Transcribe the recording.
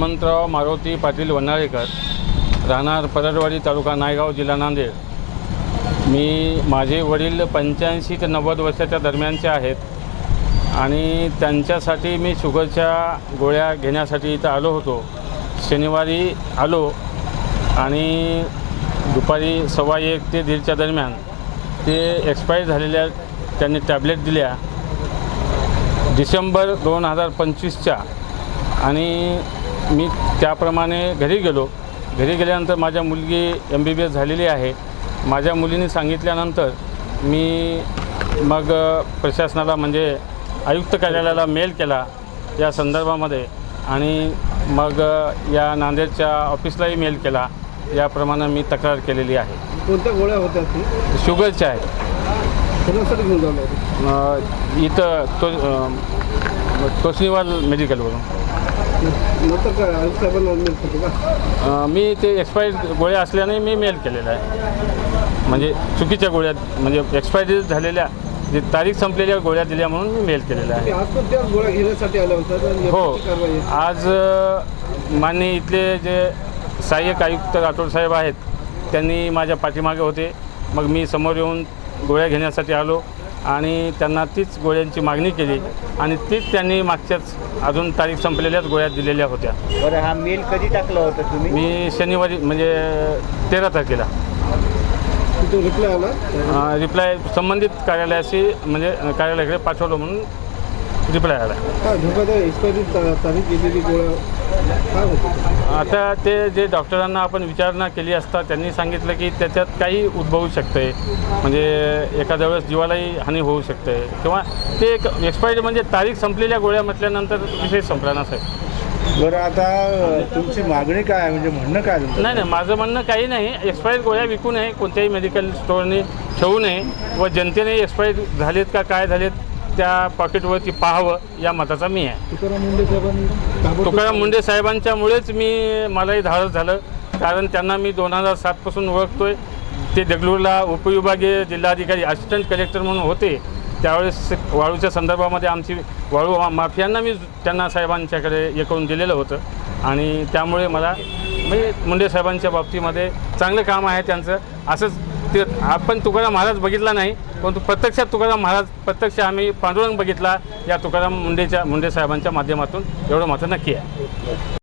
हनुमंतराव मारुती पाटील वन्हाळेकर, राहणार परडवाडी, तालुका नायगाव, जिल्हा नांदेड। माझे वडील 85 ते 90 वर्षाच्या दरम्यानचे आहेत आणि त्यांच्यासाठी मी शुगरच्या गोळ्या घेण्यासाठी इथं आलो होतो। शनिवारी आलो आणि दुपारी 1:15 ते 1:30च्या दरम्यान ते एक्सपायर झालेल्या त्यांनी टॅब्लेट दिल्या डिसेंबर 2025च्या आणि मी त्याप्रमाणे घरी गेलो। घरी गेल्यानंतर माझ्या मुलगी MBBS झालेली आहे। माझ्या मुलीने सांगितल्यानंतर मी मग प्रशासनाला म्हणजे आयुक्त कार्यालयाला मेल केला या संदर्भामध्ये आणि मग या नांदेडच्या ऑफिसलाही मेल केला। याप्रमाणे मी तक्रार केलेली आहे। कोणत्या गोळ्या होत्या ती? शुगरच्या आहेत। कोणासाठी घेऊन जाणार? इथं तोष्णीवाल मेडिकलवरून। नंतर काय आयुक्तांना मेल केली का? मी ते एक्सपायर्ड गोळ्या असल्याने मी मेल केलेला आहे। म्हणजे चुकीच्या गोळ्या म्हणजे एक्सपायरी झालेल्या जे तारीख संपलेल्या गोळ्या दिल्या म्हणून मी मेल केलेला आहे। आज पण त्या गोळ्या घेण्यासाठी आल्या होत्या? हो, आज माननीय इथले जे सहाय्यक आयुक्त राठोड साहेब आहेत त्यांनी माझ्या पाठीमागे होते। मग मी समोर येऊन गोळ्या घेण्यासाठी आलो आणि त्यांना तीच गोळ्यांची मागणी केली आणि तीच त्यांनी मागच्याच अजून तारीख संपलेल्याच गोळ्या दिलेल्या होत्या। बरं, हा मेल कधी टाकला होता तुम्ही? मी शनिवारी म्हणजे 13 तारखेला तिथून रिप्लाय आला? रिप्लाय संबंधित कार्यालयाशी म्हणजे कार्यालयाकडे पाठवलं म्हणून रिप्लाय आला। काय धोकादायक एक्सपायरी तारीख गेलेली गोळ्या काय होतं? आता ते जे डॉक्टरांना आपण विचारणा केली असता त्यांनी सांगितलं की त्याच्यात काही उद्भवू शकते, म्हणजे एखाद्या वेळेस जीवालाही हानी होऊ शकते किंवा ते एक एक्सपायरी म्हणजे तारीख संपलेल्या गोळ्या म्हटल्यानंतर विषय संपला नसेल। बरं, आता तुमची मागणी काय आहे, म्हणजे म्हणणं काय तुमचं? नाही, माझं म्हणणं काही नाही। एक्सपायर्ड गोळ्या विकू नये, कोणत्याही मेडिकल स्टोअरने ठेवू नये व जनतेने एक्सपायर झालेत का काय झालेत त्या पॉकेटवरती पाहावं या मताचा मी आहे। तुकाराम मुंडे साहेबांच्यामुळेच मलाही धाडस झालं, कारण त्यांना मी 2007पासून ओळखतोय। ते देगलूरला उपविभागीय जिल्हाधिकारी असिस्टंट कलेक्टर म्हणून होते। त्यावेळेस वाळूच्या संदर्भामध्ये आमची वाळू माफियांना मी त्यांना साहेबांच्याकडे हे करून दिलेलं होतं आणि त्यामुळे मला म्हणजे मुंडे साहेबांच्या बाबतीमध्ये चांगलं काम आहे त्यांचं। असंच ते आपण तुकाराम महाराज बघितला नाही, परंतु प्रत्यक्षात तुकाराम महाराज प्रत्यक्ष आम्ही पांडुरंग बघितला या तुकाराम मुंडे साहेबांच्या माध्यमातून, एवढं मात्र नक्की आहे।